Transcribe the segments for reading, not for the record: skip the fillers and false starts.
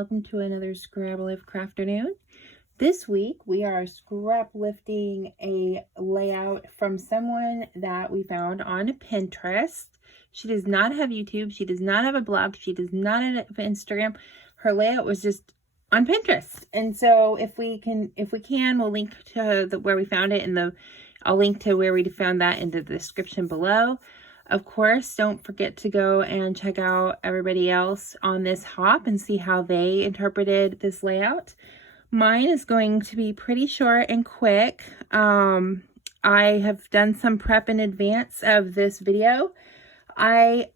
welcome to another Scrap-lift Crafternoon. This week we are scrap lifting a layout from someone that we found on Pinterest. She does not have YouTube, she does not have a blog, she does not have Instagram. Her layout was just on Pinterest. And so if we can, we'll link to where we found it I'll link to where we found that in the description below. Of course, don't forget to go and check out everybody else on this hop and see how they interpreted this layout. Mine is going to be pretty short and quick. I have done some prep in advance of this video. The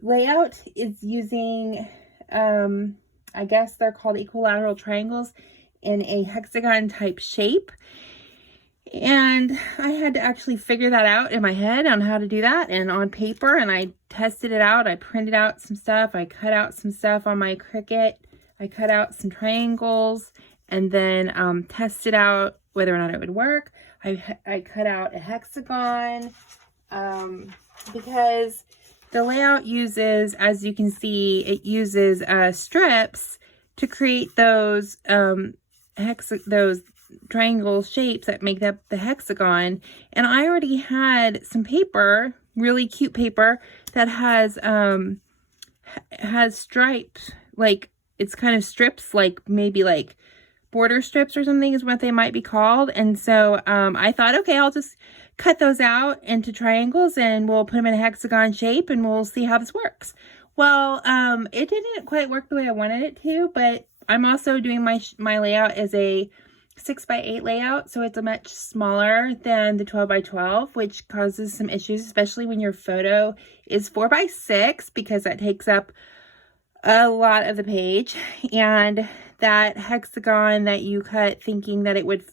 layout is using, I guess they're called equilateral triangles in a hexagon type shape. And I had to actually figure that out in my head on how to do that and on paper, and I tested it out. I printed out some stuff. I cut out some stuff on my Cricut. I cut out some triangles and then tested out whether or not it would work. I cut out a hexagon because the layout uses, as you can see, it uses strips to create those triangle shapes that make up the hexagon. And I already had some paper, really cute paper, that has stripes, like it's kind of strips, like maybe like border strips or something is what they might be called. And so I thought, okay, I'll just cut those out into triangles and we'll put them in a hexagon shape and we'll see how this works. Well, it didn't quite work the way I wanted it to, but I'm also doing my layout as a 6x8 layout, so it's a much smaller than the 12x12, which causes some issues, especially when your photo is 4x6, because that takes up a lot of the page. And that hexagon that you cut thinking that it would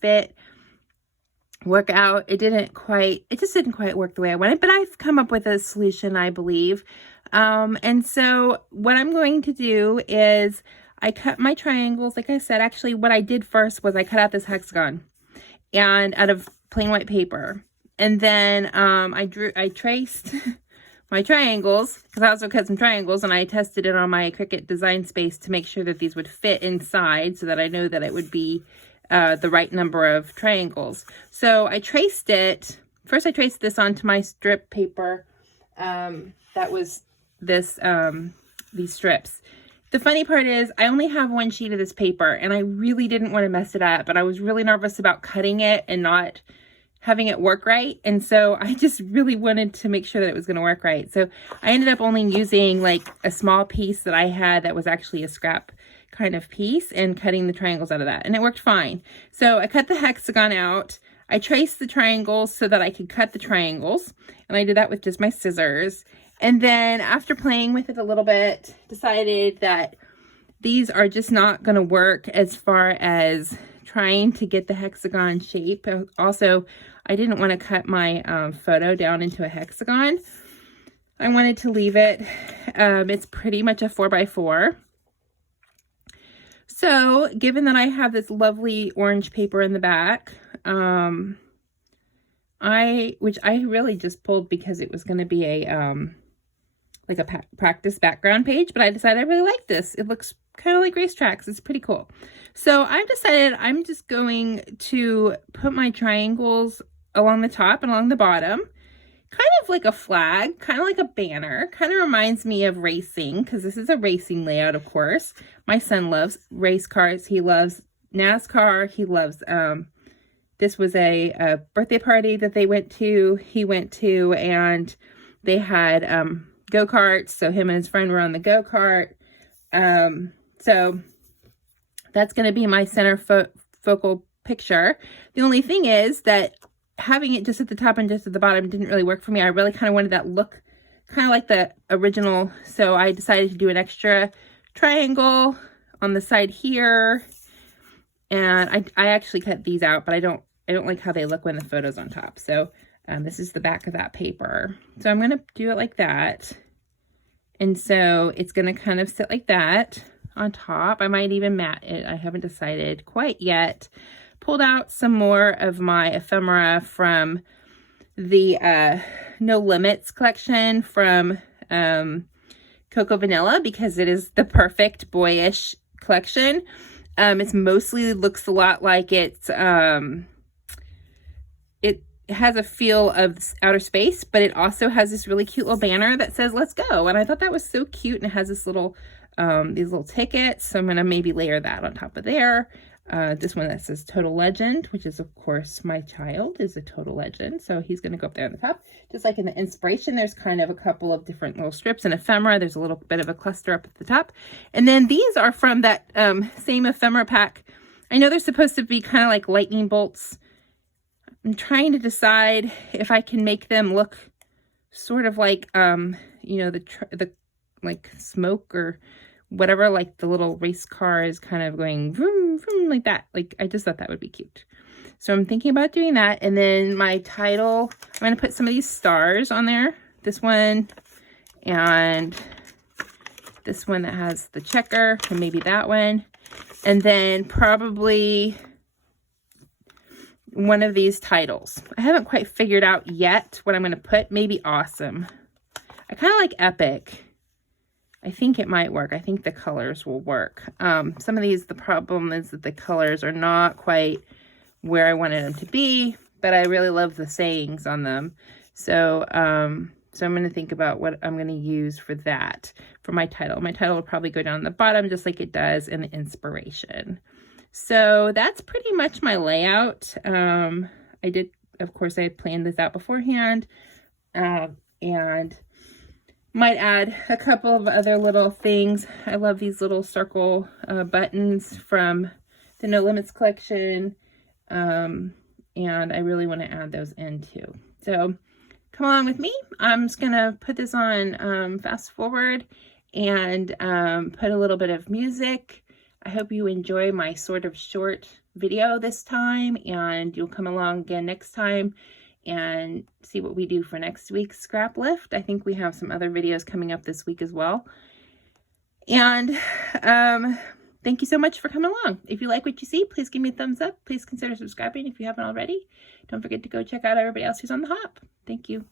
work out, it just didn't quite work the way I wanted, but I've come up with a solution, I believe. And so what I'm going to do is I cut my triangles. Like I said, actually what I did first was I cut out this hexagon and out of plain white paper. And then I traced my triangles, because I also cut some triangles, and I tested it on my Cricut Design Space to make sure that these would fit inside so that I know that it would be the right number of triangles. So I traced it. First I traced this onto my strip paper. That was this, these strips. The funny part is I only have one sheet of this paper and I really didn't want to mess it up, but I was really nervous about cutting it and not having it work right. And so I just really wanted to make sure that it was going to work right. So I ended up only using like a small piece that I had that was actually a scrap kind of piece and cutting the triangles out of that. And it worked fine. So I cut the hexagon out. I traced the triangles so that I could cut the triangles. And I did that with just my scissors. And then after playing with it a little bit, decided that these are just not going to work as far as trying to get the hexagon shape. Also, I didn't want to cut my photo down into a hexagon. I wanted to leave it. It's pretty much a 4x4. So, given that I have this lovely orange paper in the back, which I really just pulled because it was going to be a like a practice background page, but I decided I really like this. It looks kind of like racetracks. It's pretty cool. So I've decided I'm just going to put my triangles along the top and along the bottom, kind of like a flag, kind of like a banner. Kind of reminds me of racing, because this is a racing layout, of course. My son loves race cars. He loves NASCAR. He loves, this was a birthday party that he went to, and they had, go-karts, so him and his friend were on the go-kart. So that's going to be my center focal picture. The only thing is that having it just at the top and just at the bottom didn't really work for me. I really kind of wanted that look kind of like the original, so I decided to do an extra triangle on the side here. And I actually cut these out, but I don't like how they look when the photo's on top. So this is the back of that paper. So I'm going to do it like that. And so it's going to kind of sit like that on top. I might even mat it. I haven't decided quite yet. Pulled out some more of my ephemera from the No Limits collection from Cocoa Vanilla, because it is the perfect boyish collection. It's mostly looks a lot like it has a feel of outer space, but it also has this really cute little banner that says "Let's go," and I thought that was so cute. And it has this little these little tickets, so I'm gonna maybe layer that on top of there. This one that says Total Legend, which is, of course, my child is a Total Legend, so he's going to go up there on the top. Just like in the inspiration, there's kind of a couple of different little strips and ephemera. There's a little bit of a cluster up at the top. And then these are from that same ephemera pack. I know they're supposed to be kind of like lightning bolts. I'm trying to decide if I can make them look sort of like, you know, the like smoke or whatever, like the little race car is kind of going vroom, vroom, like that. Like, I just thought that would be cute. So I'm thinking about doing that. And then my title, I'm going to put some of these stars on there. This one and this one that has the checker, and maybe that one. And then probably one of these titles. I haven't quite figured out yet what I'm going to put. Maybe awesome. I kind of like epic. I think it might work. I think the colors will work. Some of these, the problem is that the colors are not quite where I wanted them to be, but I really love the sayings on them. So, so I'm going to think about what I'm going to use for that, for my title. My title will probably go down the bottom just like it does in the inspiration. So that's pretty much my layout. I did, of course, I had planned this out beforehand, and might add a couple of other little things. I love these little circle buttons from the No Limits collection. And I really want to add those in too. So come along with me. I'm just going to put this on fast forward and put a little bit of music. I hope you enjoy my sort of short video this time, and you'll come along again next time and see what we do for next week's scrap lift. I think we have some other videos coming up this week as well. And thank you so much for coming along. If you like what you see, please give me a thumbs up. Please consider subscribing if you haven't already. Don't forget to go check out everybody else who's on the hop. Thank you.